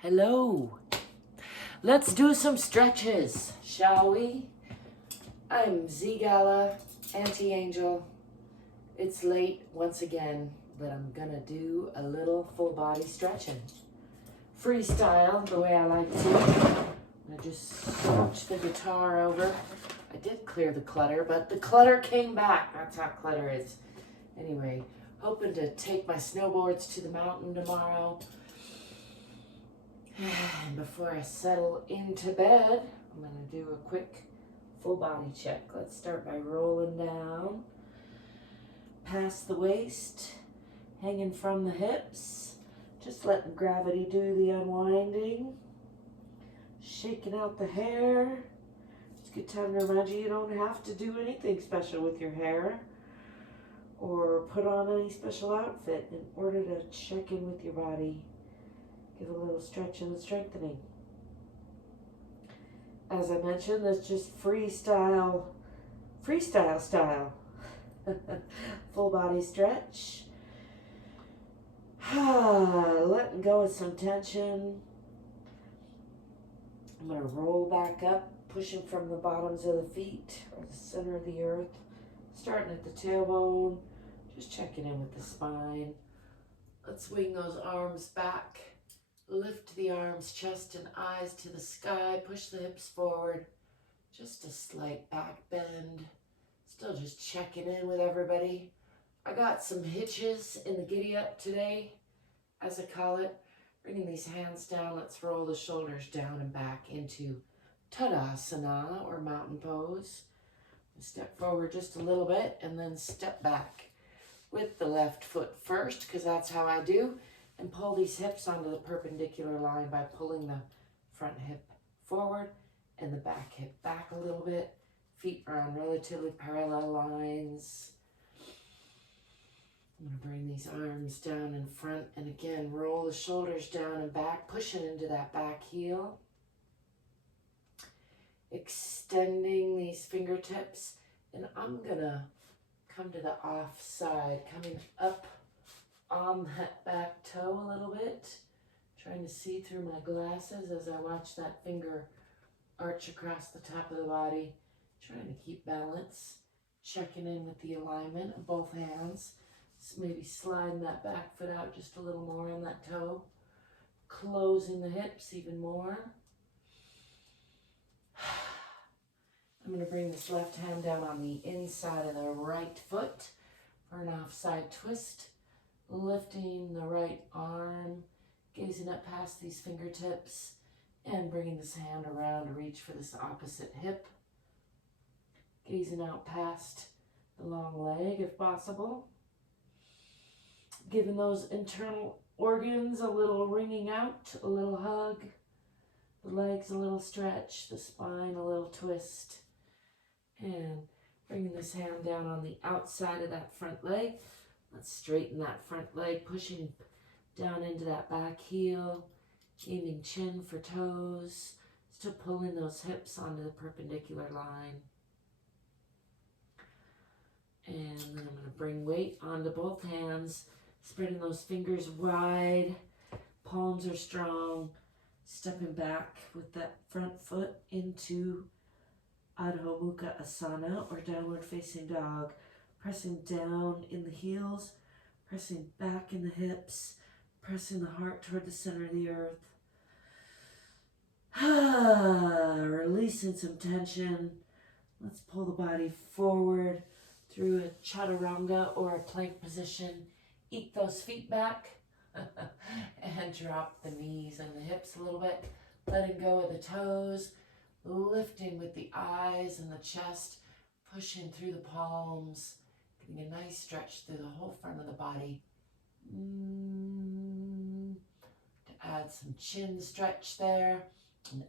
Hello. Let's do some stretches, shall we? I'm ZGALA, Anti-Angel. It's late once again, but I'm gonna do a little full body stretching. Freestyle, the way I like to. I just switch the guitar over. I did clear the clutter, but the clutter came back. That's how clutter is. Anyway, hoping to take my snowboards to the mountain tomorrow. And before I settle into bed, I'm going to do a quick full body check. Let's start by rolling down, past the waist, hanging from the hips, just letting gravity do the unwinding, shaking out the hair. It's a good time to remind you don't have to do anything special with your hair or put on any special outfit in order to check in with your body. Give a little stretch and strengthening. As I mentioned, that's just freestyle style. Full body stretch. Letting go of some tension. I'm going to roll back up, pushing from the bottoms of the feet or the center of the earth. Starting at the tailbone, just checking in with the spine. Let's swing those arms back. Lift the arms, chest and eyes to the sky. Push the hips forward. Just a slight back bend. Still just checking in with everybody. I got some hitches in the giddy up today, as I call it. Bringing these hands down. Let's roll the shoulders down and back into Tadasana or mountain pose. Step forward just a little bit and then step back with the left foot first, because that's how I do. And pull these hips onto the perpendicular line by pulling the front hip forward and the back hip back a little bit. Feet are on relatively parallel lines. I'm going to bring these arms down in front and again roll the shoulders down and back, pushing into that back heel. Extending these fingertips, and I'm going to come to the offside, coming up on that back toe a little bit, trying to see through my glasses as I watch that finger arch across the top of the body, trying to keep balance, checking in with the alignment of both hands. So maybe sliding that back foot out just a little more on that toe, closing the hips even more. I'm going to bring this left hand down on the inside of the right foot for an offside twist. Lifting the right arm, gazing up past these fingertips, and bringing this hand around to reach for this opposite hip. Gazing out past the long leg if possible. Giving those internal organs a little wringing out, a little hug. The legs a little stretch, the spine a little twist. And bringing this hand down on the outside of that front leg. Let's straighten that front leg, pushing down into that back heel, aiming chin for toes, still pulling those hips onto the perpendicular line. And then I'm going to bring weight onto both hands, spreading those fingers wide, palms are strong, stepping back with that front foot into Adho Mukha Asana or downward facing dog. Pressing down in the heels, pressing back in the hips, pressing the heart toward the center of the earth. Releasing some tension. Let's pull the body forward through a chaturanga or a plank position. Ethos feet back and drop the knees and the hips a little bit. Letting go of the toes, lifting with the eyes and the chest, pushing through the palms. Getting a nice stretch through the whole front of the body. To add some chin stretch there. And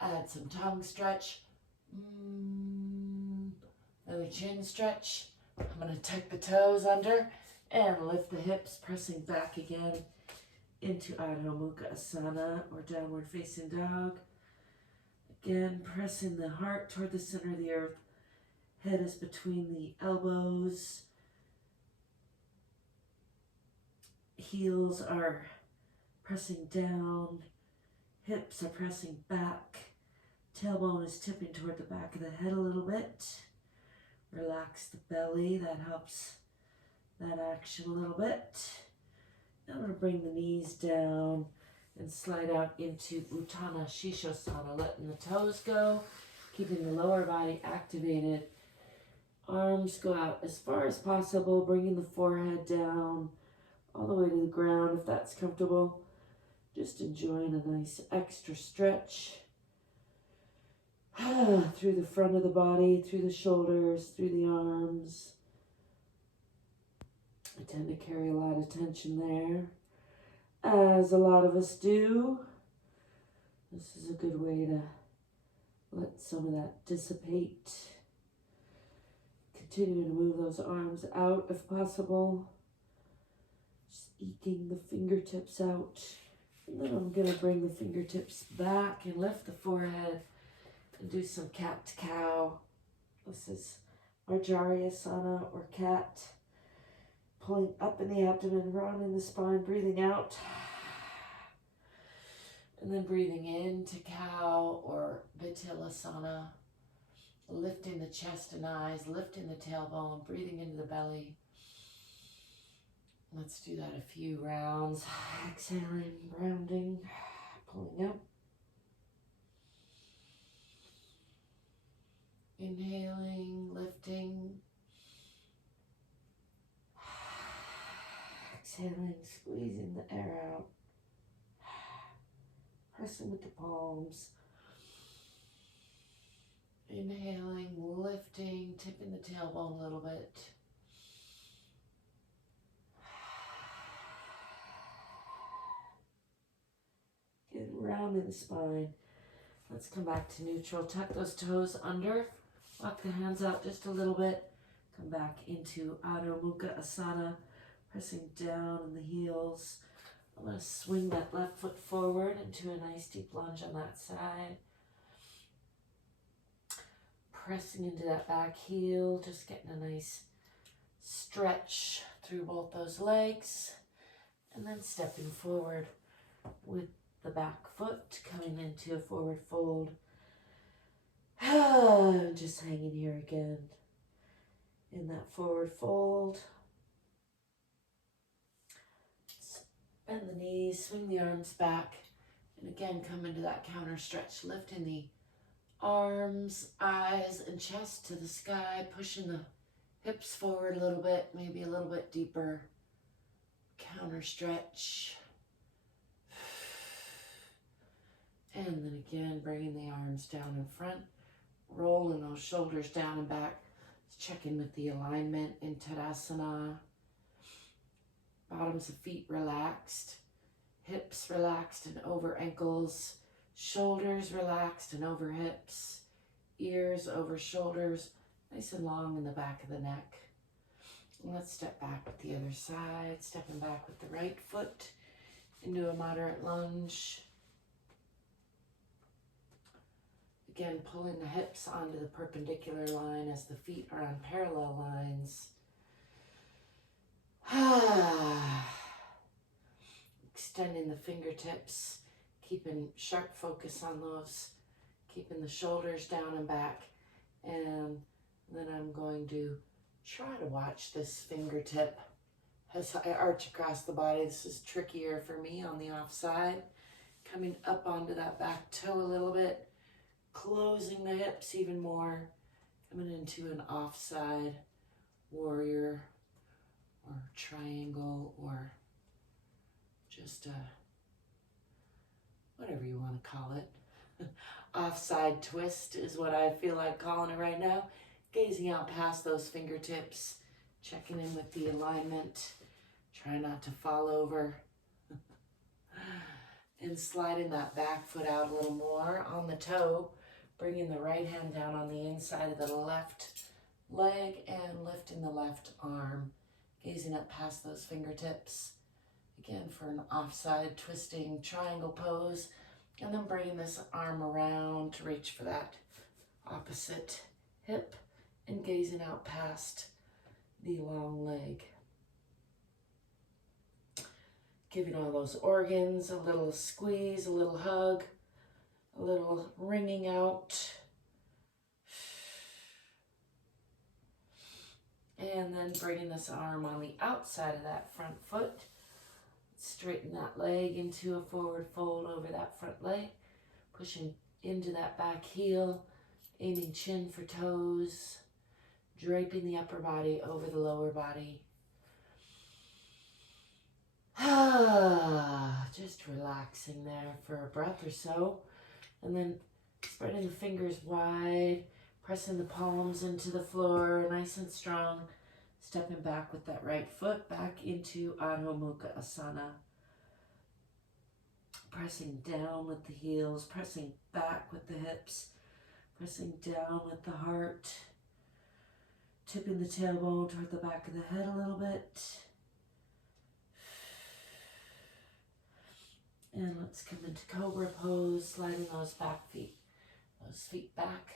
add some tongue stretch. Another chin stretch. I'm going to tuck the toes under and lift the hips, pressing back again into Adho Mukha Asana or downward facing dog. Again, pressing the heart toward the center of the earth. Head is between the elbows. Heels are pressing down, hips are pressing back, tailbone is tipping toward the back of the head a little bit. Relax the belly, that helps that action a little bit. Now I'm going to bring the knees down and slide out into Uttanasana Shishosana, letting the toes go, keeping the lower body activated. Arms go out as far as possible, bringing the forehead down all the way to the ground if that's comfortable. Just enjoying a nice extra stretch through the front of the body, through the shoulders, through the arms. I tend to carry a lot of tension there, as a lot of us do. This is a good way to let some of that dissipate. Continuing to move those arms out if possible. Just eking the fingertips out. And then I'm going to bring the fingertips back and lift the forehead and do some cat-cow. This is Marjariyasana or cat. Pulling up in the abdomen, rounding the spine, breathing out. And then breathing into cow or Vitilasana. Lifting the chest and eyes, lifting the tailbone, breathing into the belly. Let's do that a few rounds. Exhaling, rounding, pulling up. Inhaling, lifting. Exhaling, squeezing the air out. Pressing with the palms. Inhaling, lifting, tipping the tailbone a little bit. Get rounding the spine. Let's come back to neutral. Tuck those toes under. Walk the hands out just a little bit. Come back into Adho Mukha Asana. Pressing down in the heels. I'm going to swing that left foot forward into a nice deep lunge on that side. Pressing into that back heel, just getting a nice stretch through both those legs. And then stepping forward with the back foot, coming into a forward fold. Just hanging here again in that forward fold. Bend the knees, swing the arms back, and again come into that counter stretch, lifting the arms, eyes, and chest to the sky, pushing the hips forward a little bit, maybe a little bit deeper. Counter stretch. And then again, bringing the arms down in front, rolling those shoulders down and back. Check in with the alignment in Tadasana. Bottoms of feet relaxed, hips relaxed and over ankles, shoulders relaxed and over hips, ears over shoulders, nice and long in the back of the neck. And let's step back with the other side, stepping back with the right foot into a moderate lunge. Again, pulling the hips onto the perpendicular line as the feet are on parallel lines. Extending the fingertips, keeping sharp focus on those, keeping the shoulders down and back. And then I'm going to try to watch this fingertip as I arch across the body. This is trickier for me on the offside. Coming up onto that back toe a little bit, closing the hips even more, coming into an offside warrior or triangle or just whatever you want to call it. Offside twist is what I feel like calling it right now. Gazing out past those fingertips, checking in with the alignment, try not to fall over. And sliding that back foot out a little more on the toe, bringing the right hand down on the inside of the left leg and lifting the left arm, gazing up past those fingertips. Again, for an offside twisting triangle pose, and then bringing this arm around to reach for that opposite hip and gazing out past the long leg. Giving all those organs a little squeeze, a little hug, a little wringing out. And then bringing this arm on the outside of that front foot. Straighten that leg into a forward fold over that front leg. Pushing into that back heel. Aiming chin for toes. Draping the upper body over the lower body. Just relaxing there for a breath or so. And then spreading the fingers wide, pressing the palms into the floor, nice and strong. Stepping back with that right foot back into Adho Mukha Asana. Pressing down with the heels, pressing back with the hips, pressing down with the heart. Tipping the tailbone toward the back of the head a little bit. And let's come into Cobra pose, sliding those feet back.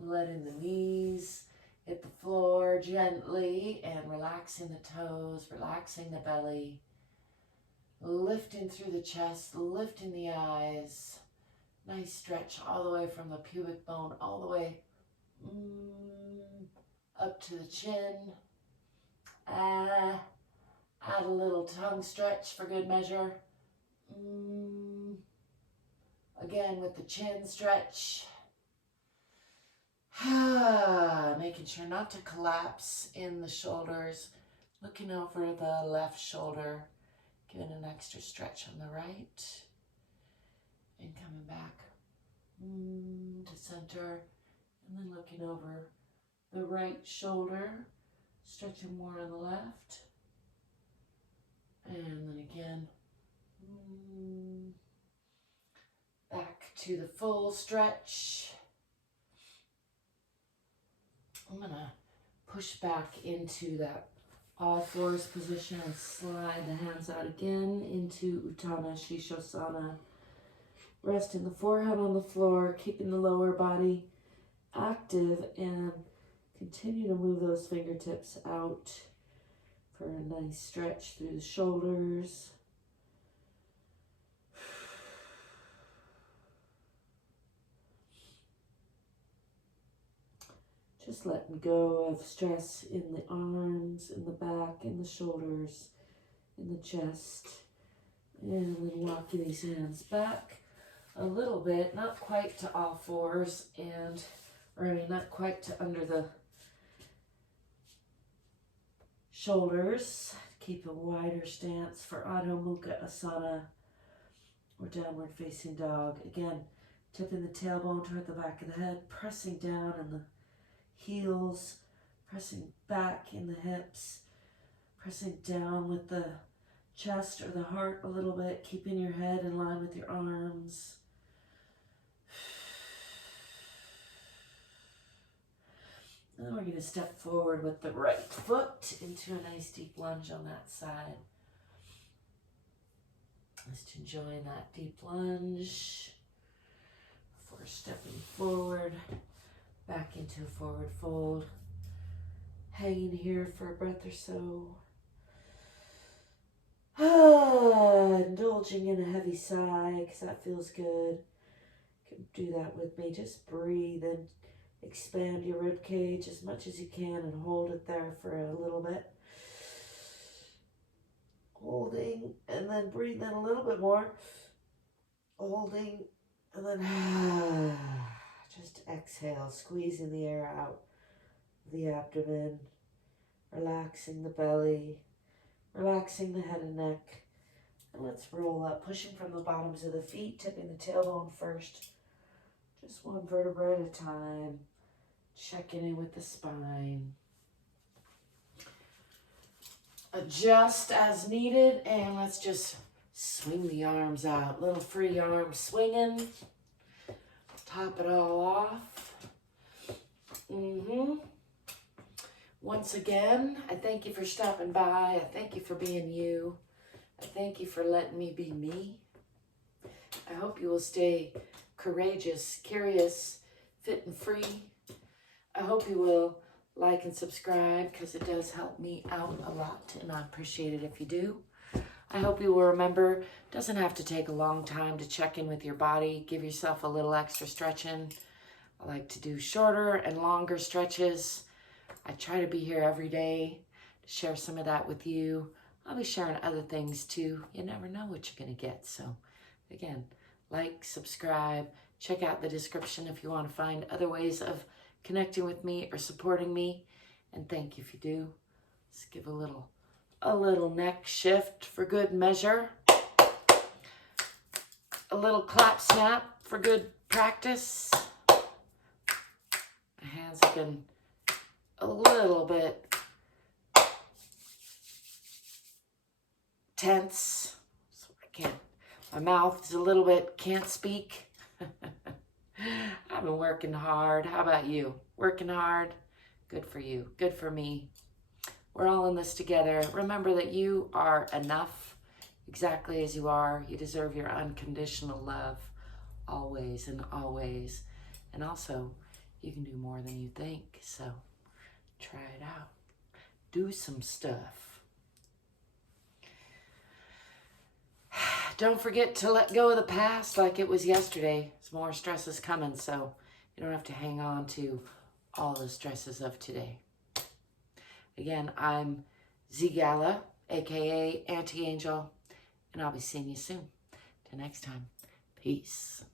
Letting the knees hit the floor gently and relaxing the toes, relaxing the belly. Lifting through the chest, lifting the eyes. Nice stretch all the way from the pubic bone, all the way up to the chin. Add a little tongue stretch for good measure. Again with the chin stretch. Making sure not to collapse in the shoulders. Looking over the left shoulder. Giving an extra stretch on the right. And coming back to center. And then looking over the right shoulder. Stretching more on the left. And then again. Back to the full stretch. I'm going to push back into that all fours position and slide the hands out again into Utthana Shishosana. Resting the forehead on the floor, keeping the lower body active, and continue to move those fingertips out for a nice stretch through the shoulders. Just letting go of stress in the arms, in the back, in the shoulders, in the chest. And then walking these hands back a little bit, not quite to all fours, not quite to under the shoulders. Keep a wider stance for Adho Mukha Asana or downward facing dog. Again, tipping the tailbone toward the back of the head, pressing down in the heels, pressing back in the hips, pressing down with the chest or the heart a little bit, keeping your head in line with your arms. And then we're going to step forward with the right foot into a nice deep lunge on that side. Just enjoying that deep lunge before stepping forward. Back into a forward fold. Hanging here for a breath or so. Indulging in a heavy sigh because that feels good. You can do that with me. Just breathe and expand your rib cage as much as you can and hold it there for a little bit. Holding and then breathe in a little bit more. Holding and then just exhale, squeezing the air out of the abdomen, relaxing the belly, relaxing the head and neck. And let's roll up, pushing from the bottoms of the feet, tipping the tailbone first. Just one vertebra at a time. Checking in with the spine. Adjust as needed, and let's just swing the arms out. Little free arm swinging. Top it all off. Once again, I thank you for stopping by. I thank you for being you. I thank you for letting me be me. I hope you will stay courageous, curious, fit and free. I hope you will like and subscribe because it does help me out a lot, and I appreciate it if you do. I hope you will remember, it doesn't have to take a long time to check in with your body. Give yourself a little extra stretching. I like to do shorter and longer stretches. I try to be here every day to share some of that with you. I'll be sharing other things too. You never know what you're going to get. So again, like, subscribe, check out the description if you want to find other ways of connecting with me or supporting me. And thank you if you do. Let's give a little neck shift for good measure. A little clap snap for good practice. My hands have been a little bit tense. So my mouth is a little bit, can't speak. I've been working hard. How about you? Working hard? Good for you. Good for me. We're all in this together. Remember that you are enough exactly as you are. You deserve your unconditional love always and always. And also, you can do more than you think. So try it out. Do some stuff. Don't forget to let go of the past like it was yesterday. There's more stresses coming, so you don't have to hang on to all the stresses of today. Again, I'm ZGALA, aka Auntie Angel, and I'll be seeing you soon. Till next time, peace.